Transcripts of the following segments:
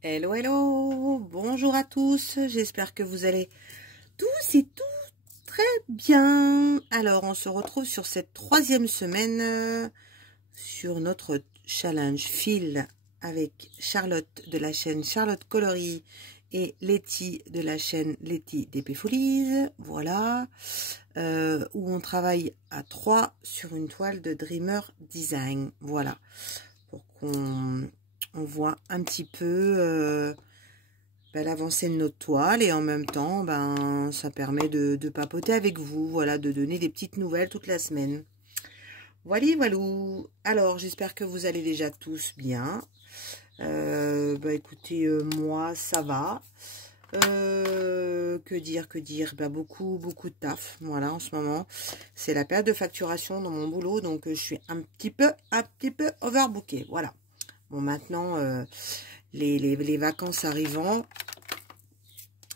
Hello, hello, bonjour à tous, j'espère que vous allez tous et toutes très bien. Alors, on se retrouve sur cette troisième semaine sur notre challenge fil avec Charlotte de la chaîne Charlotte Coloris et Letty de la chaîne Letty d'Épée Folies, voilà, où on travaille à 3 sur une toile de Dreamer Design, voilà, pour qu'on voit un petit peu l'avancée de notre toile et en même temps ça permet de papoter avec vous, voilà, de donner des petites nouvelles toute la semaine. Voilà, voilou. Alors j'espère que vous allez déjà tous bien. Écoutez, moi ça va. Que dire, beaucoup de taf, voilà, en ce moment c'est la période de facturation dans mon boulot, donc je suis un petit peu overbookée, voilà. Bon, maintenant, les vacances arrivant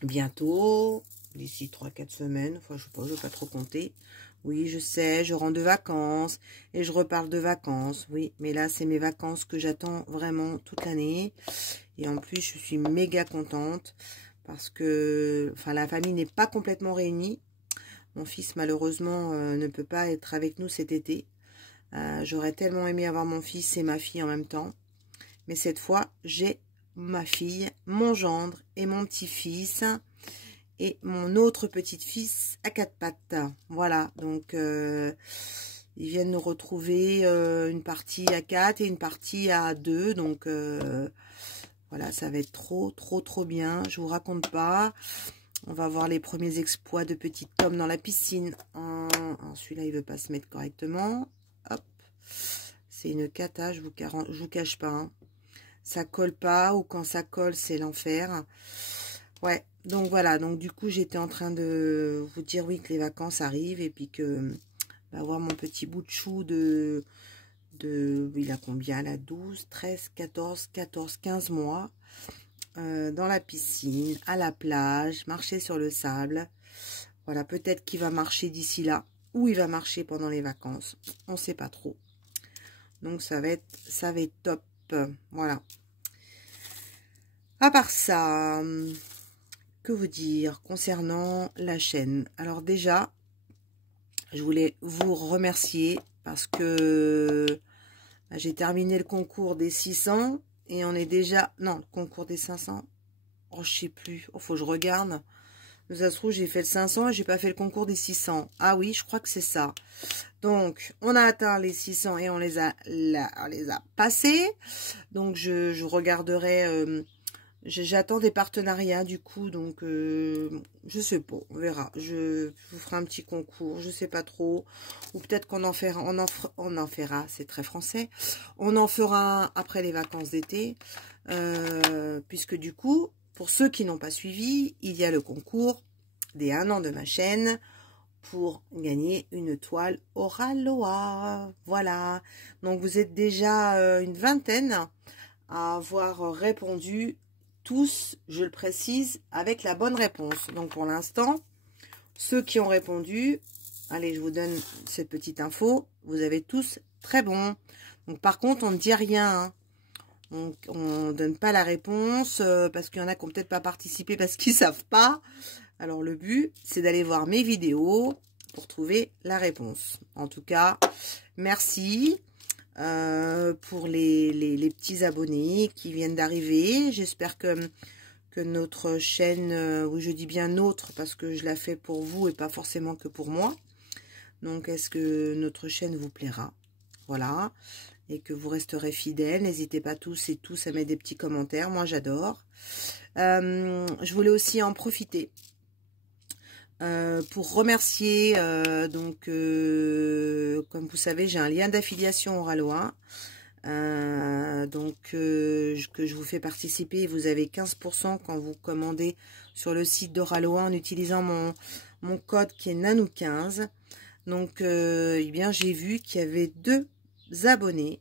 bientôt, d'ici 3-4 semaines, enfin, je sais pas, je vais pas trop compter. Oui, je sais, je rentre de vacances et je reparle de vacances, oui. Mais là, c'est mes vacances que j'attends vraiment toute l'année. Et en plus, je suis méga contente parce que, enfin, la famille n'est pas complètement réunie. Mon fils, malheureusement, ne peut pas être avec nous cet été. J'aurais tellement aimé avoir mon fils et ma fille en même temps. Mais cette fois, j'ai ma fille, mon gendre et mon petit-fils et mon autre petit-fils à 4 pattes. Voilà, donc ils viennent nous retrouver une partie à 4 et une partie à 2. Donc voilà, ça va être trop bien. Je vous raconte pas. On va voir les premiers exploits de petite Tom dans la piscine. Celui-là, il veut pas se mettre correctement. Hop, c'est une cata, je vous cache pas. Hein. Ça colle pas, ou quand ça colle, c'est l'enfer. Ouais, donc voilà. Donc du coup, j'étais en train de vous dire, oui, que les vacances arrivent. Et puis que, voir mon petit bout de chou il a combien là? 12, 13, 14, 15 mois. Dans la piscine, à la plage, marcher sur le sable. Voilà, peut-être qu'il va marcher d'ici là. Ou il va marcher pendant les vacances. On ne sait pas trop. Donc ça va être top. Voilà. À part ça, que vous dire concernant la chaîne? Alors déjà, je voulais vous remercier parce que j'ai terminé le concours des 600 et on est déjà... Non, le concours des 500. Oh, je sais plus. Oh, faut que je regarde. Ça se trouve, j'ai fait le 500 et j'ai pas fait le concours des 600. Ah oui, je crois que c'est ça. Donc, on a atteint les 600 et on les a passés. Donc, je regarderai... J'attends des partenariats du coup, donc je sais pas, on verra. Je vous ferai un petit concours, je sais pas trop. Ou peut-être qu'on en fera, on en fera, c'est très français. On en fera un après les vacances d'été. Puisque du coup, pour ceux qui n'ont pas suivi, il y a le concours des 1 an de ma chaîne pour gagner une toile Oraloa. Voilà. Donc vous êtes déjà une vingtaine à avoir répondu. Tous, je le précise, avec la bonne réponse. Donc pour l'instant, ceux qui ont répondu, allez, je vous donne cette petite info, vous avez tous très bon. Donc par contre, on ne dit rien. Hein. On ne donne pas la réponse parce qu'il y en a qui n'ont peut-être pas participé parce qu'ils ne savent pas. Alors le but, c'est d'aller voir mes vidéos pour trouver la réponse. En tout cas, merci. Pour les petits abonnés qui viennent d'arriver. J'espère que notre chaîne, oui, je dis bien notre parce que je la fais pour vous et pas forcément que pour moi. Donc, est-ce que notre chaîne vous plaira? Voilà. Et que vous resterez fidèles. N'hésitez pas tous et tous à mettre des petits commentaires. Moi, j'adore. Je voulais aussi en profiter pour remercier, comme vous savez, j'ai un lien d'affiliation Oraloa, que je vous fais participer. Vous avez 15% quand vous commandez sur le site d'Oraloa en utilisant mon code qui est Nanou15. Donc, eh bien, j'ai vu qu'il y avait 2 abonnés.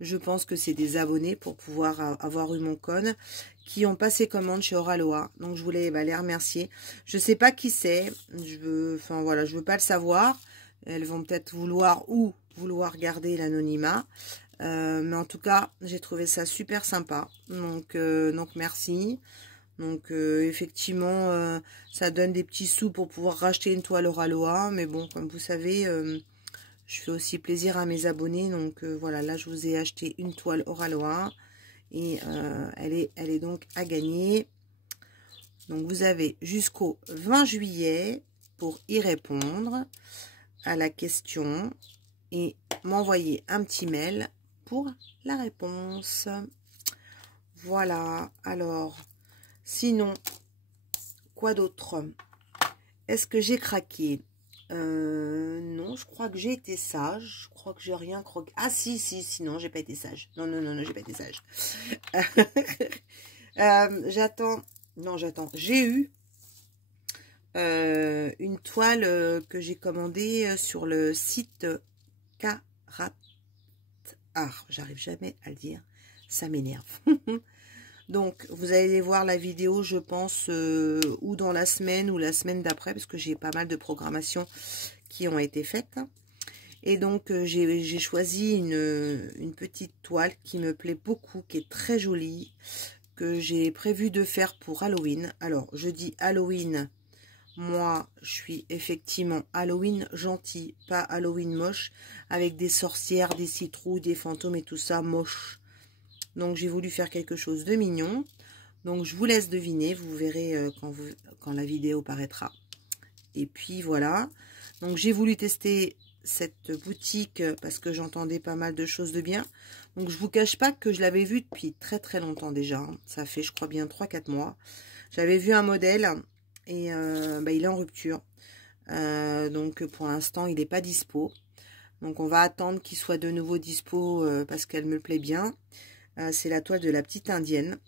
Je pense que c'est des abonnés pour pouvoir avoir eu mon code qui ont passé commande chez Oraloa. Donc, je voulais les remercier. Je sais pas qui c'est. Enfin, voilà, je veux pas le savoir. Elles vont peut-être vouloir garder l'anonymat. Mais en tout cas, j'ai trouvé ça super sympa. Donc merci. Donc, effectivement, ça donne des petits sous pour pouvoir racheter une toile Oraloa. Mais bon, comme vous savez, je fais aussi plaisir à mes abonnés. Donc, voilà, là, je vous ai acheté une toile Oraloa. Et elle est donc à gagner. Donc, vous avez jusqu'au 20 juillet pour y répondre à la question et m'envoyer un petit mail pour la réponse. Voilà. Alors, sinon, quoi d'autre? Est-ce que j'ai craqué? Non, je crois que j'ai été sage. Je crois que j'ai rien croqué. Ah, si, non, j'ai pas été sage. Non, j'ai pas été sage. J'attends. J'ai eu une toile que j'ai commandée sur le site Karat Art. J'arrive jamais à le dire. Ça m'énerve. Donc, vous allez voir la vidéo, je pense, ou dans la semaine ou la semaine d'après, parce que j'ai pas mal de programmations qui ont été faites. Et donc, j'ai choisi une petite toile qui me plaît beaucoup, qui est très jolie, que j'ai prévu de faire pour Halloween. Alors, je dis Halloween, moi, je suis effectivement Halloween gentil, pas Halloween moche, avec des sorcières, des citrouilles, des fantômes et tout ça, moche. Donc, j'ai voulu faire quelque chose de mignon. Donc, je vous laisse deviner. Vous verrez quand la vidéo paraîtra. Et puis, voilà. Donc, j'ai voulu tester cette boutique parce que j'entendais pas mal de choses de bien. Donc, je vous cache pas que je l'avais vue depuis très, très longtemps déjà. Ça fait, je crois bien, 3-4 mois. J'avais vu un modèle et il est en rupture. Donc, pour l'instant, il n'est pas dispo. Donc, on va attendre qu'il soit de nouveau dispo parce qu'elle me plaît bien. C'est la toile de la petite indienne.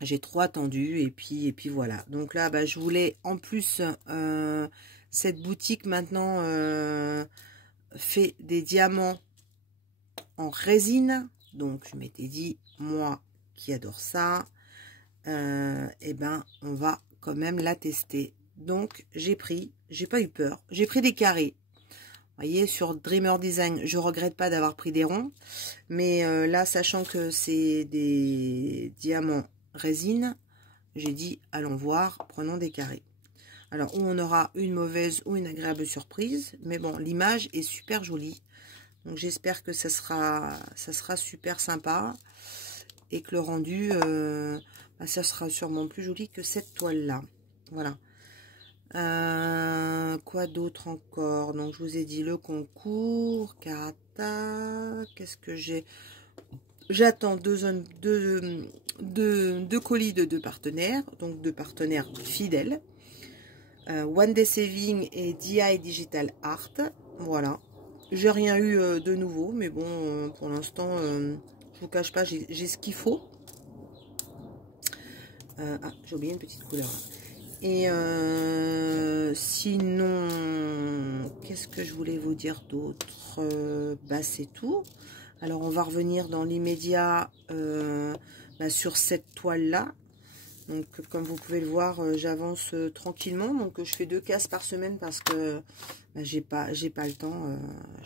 J'ai trop attendu et puis voilà. Donc là, je voulais en plus, cette boutique maintenant fait des diamants en résine. Donc je m'étais dit, moi qui adore ça, eh ben on va quand même la tester. Donc j'ai pas eu peur, j'ai pris des carrés. Vous voyez, sur Dreamer Design, je regrette pas d'avoir pris des ronds. Mais là, sachant que c'est des diamants résine, j'ai dit, allons voir, prenons des carrés. Alors, ou on aura une mauvaise ou une agréable surprise. Mais bon, l'image est super jolie. Donc, j'espère que ça sera super sympa. Et que le rendu, ça sera sûrement plus joli que cette toile-là. Voilà. Quoi d'autre encore? Donc, je vous ai dit le concours, Karata. Qu'est-ce que j'ai? J'attends deux colis de 2 partenaires, donc 2 partenaires fidèles. One Day Saving et DI Digital Art. Voilà. J'ai rien eu de nouveau, mais bon, pour l'instant, je vous cache pas, j'ai ce qu'il faut. Ah, j'ai oublié une petite couleur. Et sinon, qu'est-ce que je voulais vous dire d'autre? C'est tout. Alors, on va revenir dans l'immédiat sur cette toile-là. Donc, comme vous pouvez le voir, j'avance tranquillement. Donc, je fais 2 cases par semaine parce que j'ai pas le temps.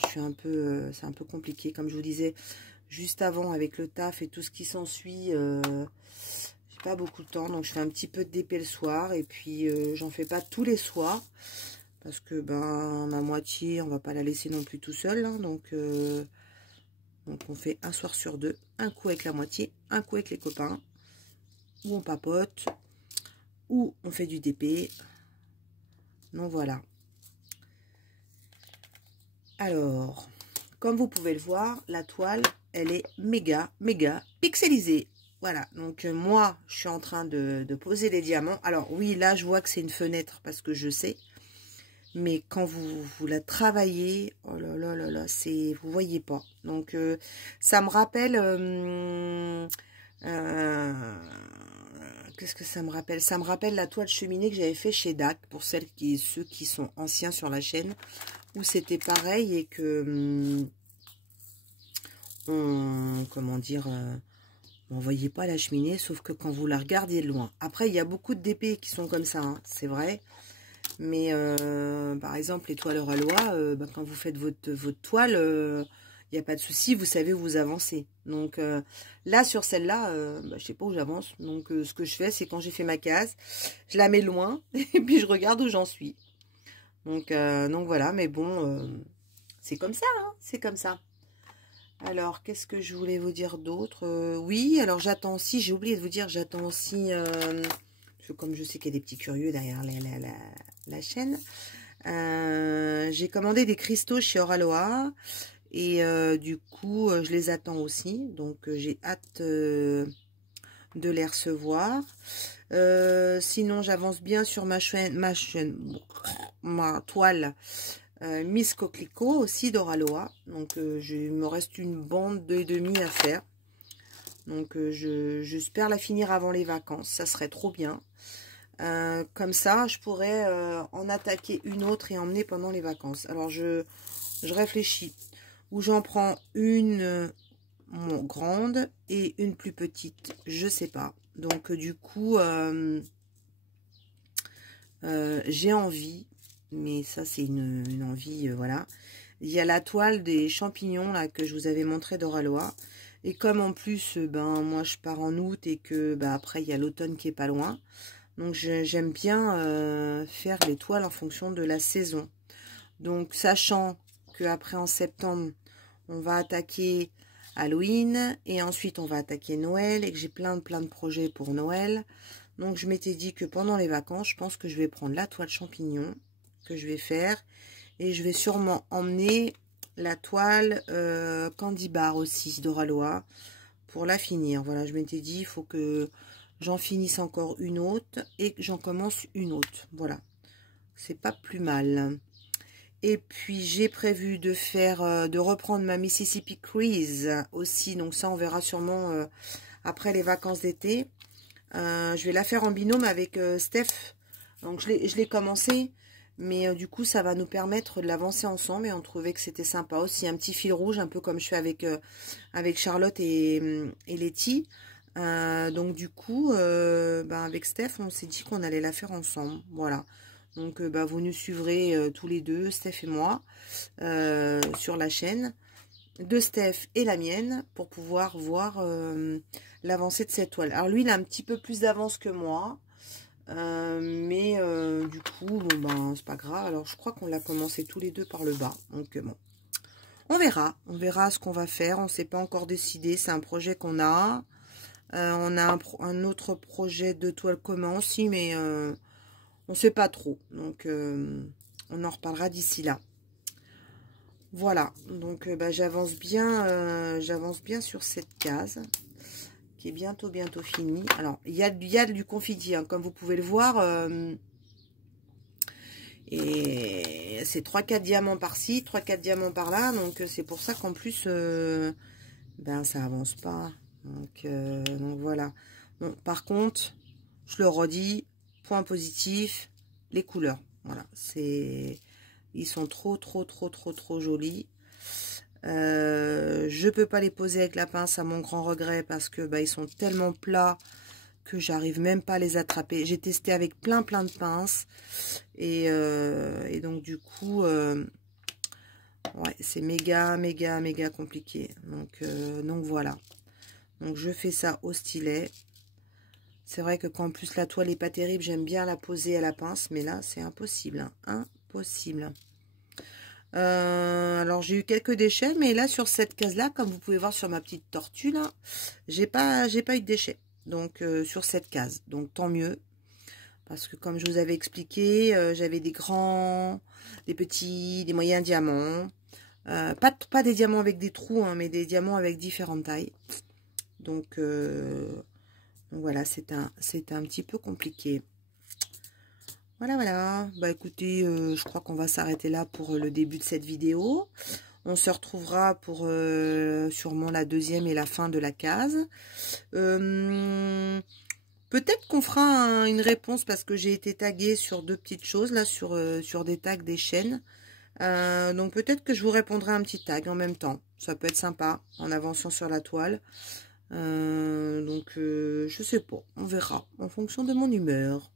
Je suis un peu, c'est un peu compliqué. Comme je vous disais juste avant, avec le taf et tout ce qui s'ensuit, j'ai pas beaucoup de temps. Donc, je fais un petit peu de DP le soir. Et puis, j'en fais pas tous les soirs. Parce que, ma moitié, on va pas la laisser non plus tout seul. Hein, donc, on fait un soir sur 2. Un coup avec la moitié, un coup avec les copains. Ou on papote. Ou on fait du DP. Donc, voilà. Alors, comme vous pouvez le voir, la toile, elle est méga pixelisée. Voilà, donc moi, je suis en train de poser les diamants. Alors oui, là, je vois que c'est une fenêtre parce que je sais. Mais quand vous la travaillez, oh là là là là, vous voyez pas. Donc, ça me rappelle... qu'est-ce que ça me rappelle? Ça me rappelle la toile cheminée que j'avais fait chez DAC, pour ceux qui sont anciens sur la chaîne, où c'était pareil et que... comment dire... Bon, vous voyez pas la cheminée, sauf que quand vous la regardez de loin. Après, il y a beaucoup de DP qui sont comme ça, hein, c'est vrai. Mais par exemple, les toiles Ralois, quand vous faites votre toile, il n'y a pas de souci, vous savez où vous avancez. Donc là, sur celle-là, je sais pas où j'avance. Donc ce que je fais, c'est quand j'ai fait ma case, je la mets loin et puis je regarde où j'en suis. Donc voilà, mais bon, c'est comme ça, hein, c'est comme ça. Alors, qu'est-ce que je voulais vous dire d'autre? Oui, alors j'attends aussi, j'ai oublié de vous dire, j'attends aussi, comme je sais qu'il y a des petits curieux derrière la chaîne, j'ai commandé des cristaux chez Oraloa, et du coup, je les attends aussi, donc j'ai hâte de les recevoir. Sinon, j'avance bien sur ma toile Miss Coquelicot aussi d'Oraloa. Donc il me reste une bande et demie à faire. Donc j'espère la finir avant les vacances, ça serait trop bien. Comme ça, je pourrais en attaquer une autre et emmener pendant les vacances. Alors je réfléchis. Où j'en prends une grande et une plus petite, je sais pas. Donc du coup, j'ai envie. Mais ça, c'est une envie, voilà. Il y a la toile des champignons, là, que je vous avais montré d'Oraloa. Et comme en plus, moi, je pars en août et que, après, il y a l'automne qui est pas loin. Donc, j'aime bien faire les toiles en fonction de la saison. Donc, sachant qu'après, en septembre, on va attaquer Halloween. Et ensuite, on va attaquer Noël. Et que j'ai plein de projets pour Noël. Donc, je m'étais dit que pendant les vacances, je pense que je vais prendre la toile champignon que je vais faire, et je vais sûrement emmener la toile Candy Bar aussi d'Oraloa pour la finir. Voilà, je m'étais dit il faut que j'en finisse encore une autre et que j'en commence une autre. Voilà, c'est pas plus mal. Et puis j'ai prévu de faire de reprendre ma Mississippi Cruise aussi, donc ça on verra sûrement après les vacances d'été. Je vais la faire en binôme avec Steph. Donc je l'ai commencé. Mais du coup, ça va nous permettre de l'avancer ensemble. Et on trouvait que c'était sympa aussi. Un petit fil rouge, un peu comme je fais avec Charlotte et Letty. Donc du coup, avec Steph, on s'est dit qu'on allait la faire ensemble. Voilà. Donc vous nous suivrez tous les deux, Steph et moi, sur la chaîne de Steph et la mienne, pour pouvoir voir l'avancée de cette toile. Alors lui, il a un petit peu plus d'avance que moi. Mais du coup, c'est pas grave. Alors, je crois qu'on l'a commencé tous les deux par le bas. Donc, bon, on verra ce qu'on va faire. On ne s'est pas encore décidé. C'est un projet qu'on a. On a un autre projet de toile commun aussi, mais on ne sait pas trop. Donc, on en reparlera d'ici là. Voilà. Donc, j'avance bien sur cette case. Est bientôt fini. Alors, il y a du confetti, hein, comme vous pouvez le voir. Et c'est 3-4 diamants par-ci, 3-4 diamants par-là. Donc, c'est pour ça qu'en plus, ça avance pas. Donc voilà. Bon, par contre, je le redis, point positif, les couleurs. Voilà, ils sont trop jolis. Je peux pas les poser avec la pince à mon grand regret parce que ils sont tellement plats que j'arrive même pas à les attraper. J'ai testé avec plein de pinces et donc du coup ouais, c'est méga compliqué. Donc voilà. Donc je fais ça au stylet. C'est vrai que quand en plus la toile est pas terrible, j'aime bien la poser à la pince, mais là c'est impossible, hein, impossible. Alors j'ai eu quelques déchets, mais là sur cette case là, comme vous pouvez voir sur ma petite tortue là, j'ai pas eu de déchets. Donc sur cette case, donc tant mieux, parce que comme je vous avais expliqué, j'avais des grands, des petits, des moyens diamants, pas des diamants avec des trous, hein, mais des diamants avec différentes tailles. Donc voilà, c'était un petit peu compliqué. Voilà. Bah écoutez, je crois qu'on va s'arrêter là pour le début de cette vidéo. On se retrouvera pour sûrement la deuxième et la fin de la case. Peut-être qu'on fera une réponse parce que j'ai été taguée sur deux petites choses là, sur des tags des chaînes. Donc peut-être que je vous répondrai un petit tag en même temps. Ça peut être sympa en avançant sur la toile. Donc, je sais pas. On verra en fonction de mon humeur.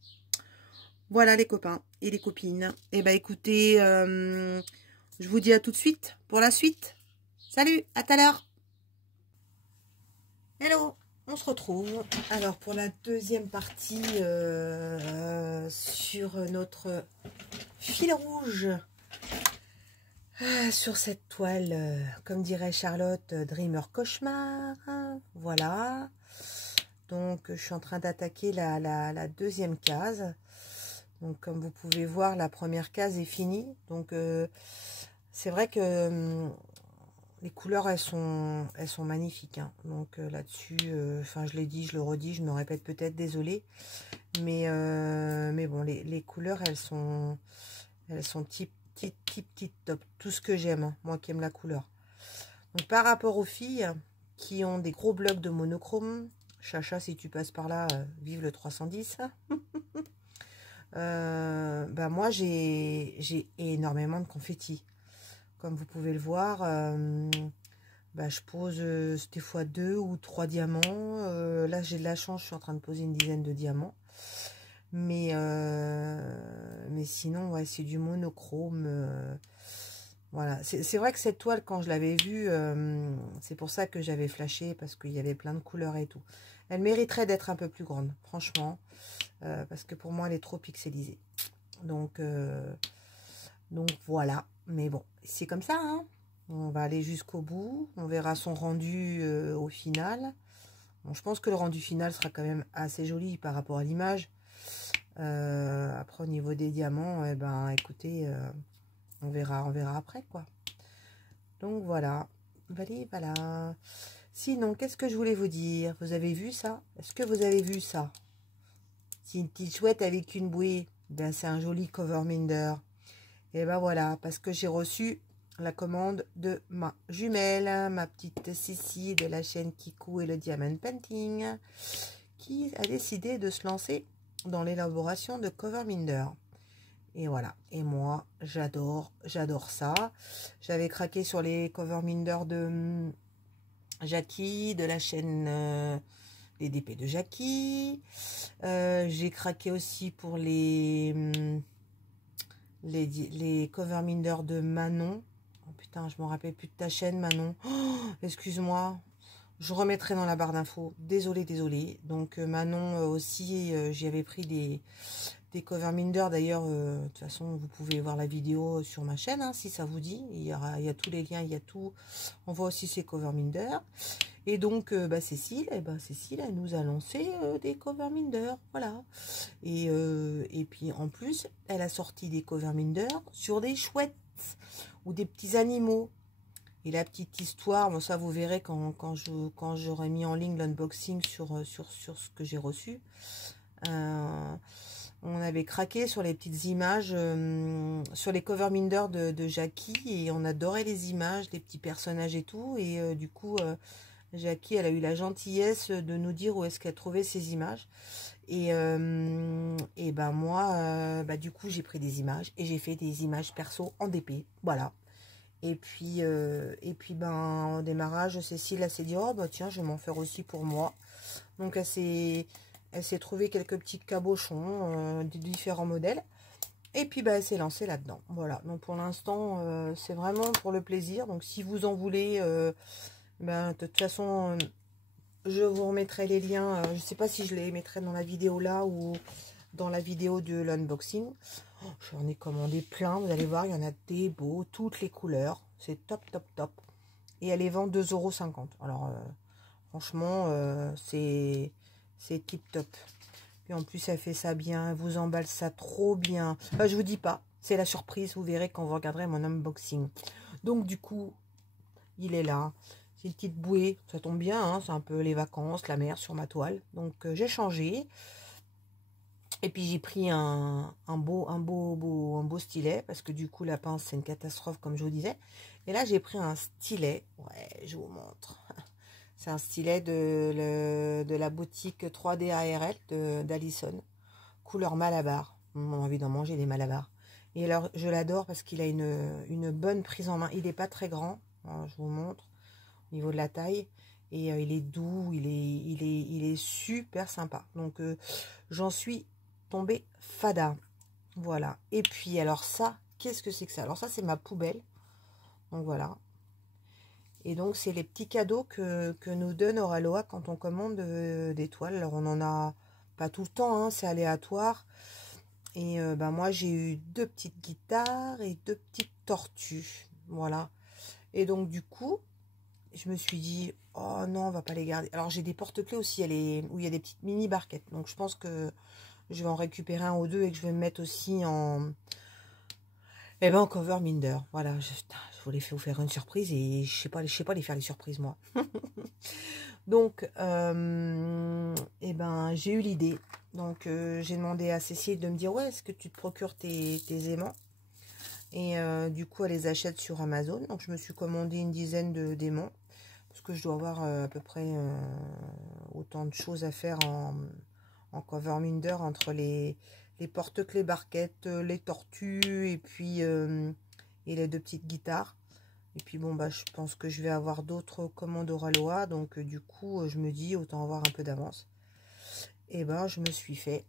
Voilà les copains et les copines. Et bah écoutez, je vous dis à tout de suite pour la suite. Salut, à tout à l'heure. Hello, on se retrouve. Alors pour la deuxième partie sur notre fil rouge. Sur cette toile, comme dirait Charlotte, Dreamer Cauchemar. Voilà. Donc je suis en train d'attaquer la deuxième case. Donc comme vous pouvez voir, la première case est finie. Donc c'est vrai que les couleurs elles sont magnifiques. Hein. Donc là-dessus, enfin je l'ai dit, je le redis, je me répète peut-être, désolée. Mais bon, les couleurs elles sont tip top. Tout ce que j'aime, hein, moi qui aime la couleur. Donc par rapport aux filles qui ont des gros blocs de monochrome, Chacha, si tu passes par là, vive le 310. Bah moi j'ai énormément de confettis, comme vous pouvez le voir. Bah, je pose des fois 2 ou 3 diamants. Là j'ai de la chance, je suis en train de poser une dizaine de diamants, mais sinon ouais, c'est du monochrome. Voilà, c'est vrai que cette toile, quand je l'avais vue, c'est pour ça que j'avais flashé, parce qu'il y avait plein de couleurs et tout. Elle mériterait d'être un peu plus grande, franchement. Parce que pour moi elle est trop pixelisée, donc voilà. Mais bon, c'est comme ça, hein. On va aller jusqu'au bout, on verra son rendu au final. Bon, je pense que le rendu final sera quand même assez joli par rapport à l'image. Après au niveau des diamants, eh ben écoutez, on verra après quoi. Donc voilà, voilà. Sinon, qu'est-ce que je voulais vous dire? Vous avez vu ça? Est-ce que vous avez vu ça? C'est une petite chouette avec une bouée. Ben, c'est un joli cover minder. Et ben voilà, parce que j'ai reçu la commande de ma jumelle, ma petite Sissi de la chaîne Kikou et le Diamond Painting, qui a décidé de se lancer dans l'élaboration de cover minder. Et voilà. Et moi, j'adore ça. J'avais craqué sur les cover minder de Jackie, de la chaîne... les DP de Jackie. J'ai craqué aussi pour les cover minder de Manon. Oh putain, je me rappelle plus de ta chaîne, Manon. Oh, excuse-moi. Je remettrai dans la barre d'infos. Désolée. Donc Manon aussi, j'y avais pris des cover minder. D'ailleurs, de toute façon, vous pouvez voir la vidéo sur ma chaîne, hein, si ça vous dit. Il y a tous les liens, il y a tout. On voit aussi ces cover minder. Et donc, bah, Cécile, elle nous a lancé des cover minder, voilà. Et puis, en plus, elle a sorti des cover minder sur des chouettes ou des petits animaux. Et la petite histoire, bon, ça, vous verrez quand j'aurai mis en ligne l'unboxing sur ce que j'ai reçu. On avait craqué sur les petites images, sur les cover minder de Jackie. Et on adorait les images, les petits personnages et tout. Et du coup... Jackie, elle a eu la gentillesse de nous dire où est-ce qu'elle trouvait ces images. Et ben moi, du coup, j'ai pris des images et j'ai fait des images perso en DP. Voilà. Et puis ben, au démarrage, Cécile, elle s'est dit, oh, bah tiens, je vais m'en faire aussi pour moi. Donc, elle s'est trouvé quelques petits cabochons de différents modèles. Et puis, bah, elle s'est lancée là-dedans. Voilà. Donc, pour l'instant, c'est vraiment pour le plaisir. Donc, si vous en voulez... ben, de toute façon, je vous remettrai les liens. Je ne sais pas si je les mettrai dans la vidéo là ou dans la vidéo de l'unboxing. Oh, j'en ai commandé plein. Vous allez voir, il y en a des beaux, toutes les couleurs. C'est top. Et elle les vend 2,50 €. Alors, franchement, c'est tip top. Puis en plus, elle fait ça bien. Elle vous emballe ça trop bien. Enfin, je vous dis pas. C'est la surprise. Vous verrez quand vous regarderez mon unboxing. Donc, du coup, il est là. C'est une petite bouée, ça tombe bien, hein, c'est un peu les vacances, la mer sur ma toile. Donc j'ai changé. Et puis j'ai pris un beau stylet, parce que du coup la pince c'est une catastrophe comme je vous disais. Et là j'ai pris un stylet, ouais, je vous montre. C'est un stylet de la boutique 3D ARL d'Alison, couleur Malabar. On a envie d'en manger des Malabars. Et alors je l'adore parce qu'il a une bonne prise en main. Il n'est pas très grand, alors, je vous montre. Niveau de la taille, Et il est doux, il est super sympa. Donc, j'en suis tombée fada. Voilà. Et puis, alors ça, qu'est-ce que c'est que ça? Alors ça, c'est ma poubelle. Donc, voilà. Et donc, c'est les petits cadeaux que nous donne Oraloa quand on commande des toiles. Alors, on n'en a pas tout le temps, hein, c'est aléatoire. Et ben, moi, j'ai eu 2 petites guitares et 2 petites tortues. Voilà. Et donc, du coup, je me suis dit, oh non, on va pas les garder. Alors, j'ai des porte-clés aussi, où il y a des petites mini barquettes. Donc, je pense que je vais en récupérer un ou deux et que je vais me mettre aussi en... Eh ben, en cover minder. Voilà, je voulais vous faire une surprise et je sais pas les faire les surprises, moi. Donc, eh ben, j'ai eu l'idée. Donc, j'ai demandé à Cécile de me dire, ouais, est-ce que tu te procures tes aimants? Et du coup, elle les achète sur Amazon. Donc, je me suis commandé une dizaine d'aimants. Parce que je dois avoir à peu près autant de choses à faire en cover minder entre les porte-clés barquettes, les tortues et puis et les 2 petites guitares. Et puis bon, bah, je pense que je vais avoir d'autres commandes Oraloa. Donc du coup, je me dis autant avoir un peu d'avance. Et ben, je me suis fait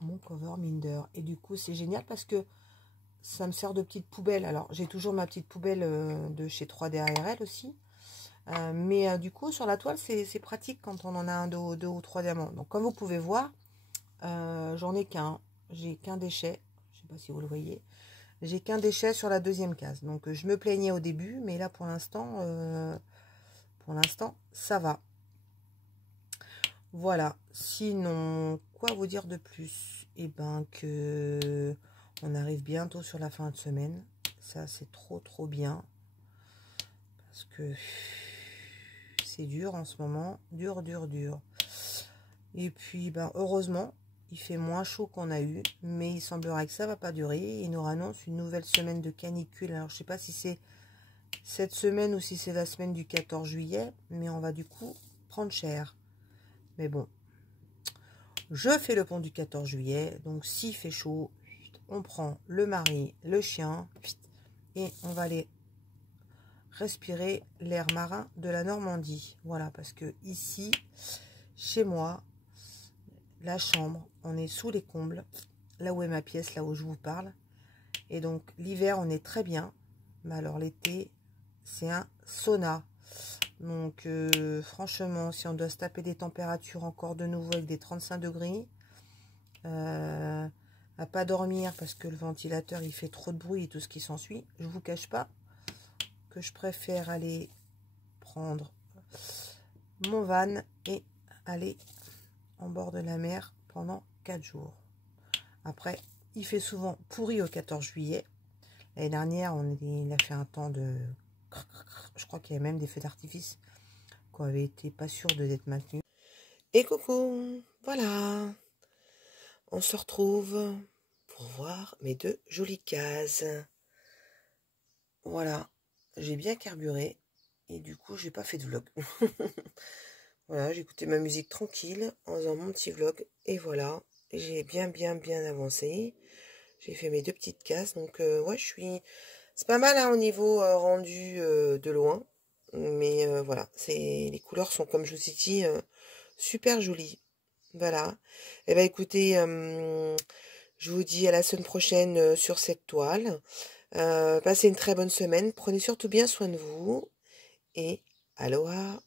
mon cover minder. Et du coup, c'est génial parce que ça me sert de petite poubelle. Alors, j'ai toujours ma petite poubelle de chez 3D ARL aussi. Mais du coup, sur la toile, c'est pratique quand on en a un, deux ou 3 diamants. Donc, comme vous pouvez voir, j'en ai qu'un. J'ai qu'un déchet. Je ne sais pas si vous le voyez. J'ai qu'un déchet sur la 2e case. Donc, je me plaignais au début, mais là, pour l'instant, ça va. Voilà. Sinon, quoi vous dire de plus? Eh ben, que on arrive bientôt sur la fin de semaine. Ça, c'est trop, trop bien. Parce que c'est dur en ce moment. Dur, dur, dur. Et puis, ben, heureusement, il fait moins chaud qu'on a eu. Mais il semblerait que ça va pas durer. Il nous annonce une nouvelle semaine de canicule. Alors, je sais pas si c'est cette semaine ou si c'est la semaine du 14 juillet. Mais on va du coup prendre cher. Mais bon. Je fais le pont du 14 juillet. Donc, s'il fait chaud, on prend le mari, le chien. Et on va aller respirer l'air marin de la Normandie. Voilà, parce que ici, chez moi, la chambre, on est sous les combles, là où est ma pièce, là où je vous parle. Et donc, l'hiver, on est très bien. Mais alors, l'été, c'est un sauna. Donc, franchement, si on doit se taper des températures encore de nouveau avec des 35 degrés, à pas dormir parce que le ventilateur, il fait trop de bruit et tout ce qui s'ensuit, je vous cache pas que je préfère aller prendre mon van et aller en bord de la mer pendant 4 jours. Après, il fait souvent pourri au 14 juillet. L'année dernière, il a fait un temps de... Je crois qu'il y a même des feux d'artifice qui avaient été pas sûrs d'être maintenus. Et coucou, voilà. On se retrouve pour voir mes 2 jolies cases. Voilà, j'ai bien carburé. Et du coup, j'ai pas fait de vlog. Voilà, j'ai écouté ma musique tranquille en faisant mon petit vlog. Et voilà, j'ai bien avancé. J'ai fait mes 2 petites cases. Donc, ouais, c'est pas mal hein, au niveau rendu de loin. Mais voilà, les couleurs sont, comme je vous ai dit, super jolies. Voilà. Et ben écoutez, je vous dis à la semaine prochaine sur cette toile. Passez une très bonne semaine. Prenez surtout bien soin de vous. Et aloha!